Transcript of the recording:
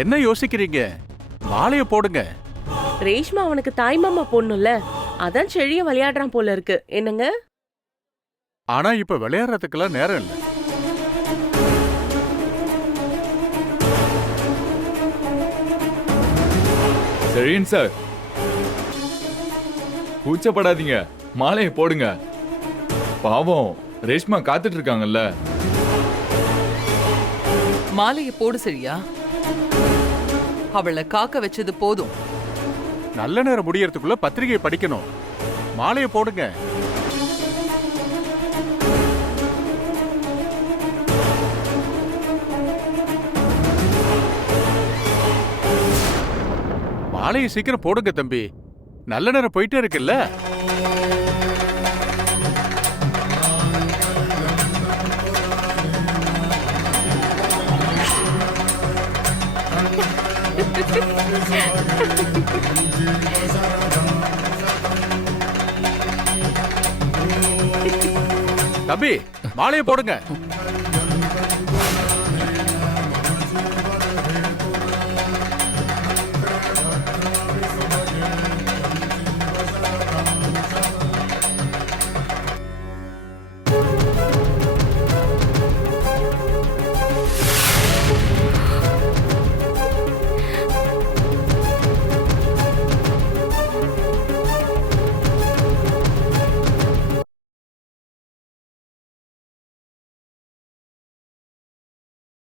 என்ன யோசிக்கிறீங்க? மாலைய போடுங்க. ரேஷ்மா அவனுக்கு தாய்மாமா பொண்ணுல்ல, அதான் செழிய விளையாடுறான் போல இருக்கு. என்னங்க? ஆனா இப்ப விளையாடுறதுக்கெல்லாம் நேரம் இல்ல. செழியன் சார், கூச்சப்படாதீங்க, மாலையை போடுங்க. பாவம் ரேஷ்மா காத்துட்டு இருக்காங்கல்ல. மாலையை போடு சரியா? அவளை காக்க வச்சது போதும். நல்ல நேரம் முடியறதுக்குள்ள பத்திரிகை படிக்கணும். மாலைய போடுங்க. மாலையை சீக்கிரம் போடுங்க தம்பி. நல்ல நேரம் போயிட்டே இருக்குல்ல. தம்பி மாலையை போடுங்க.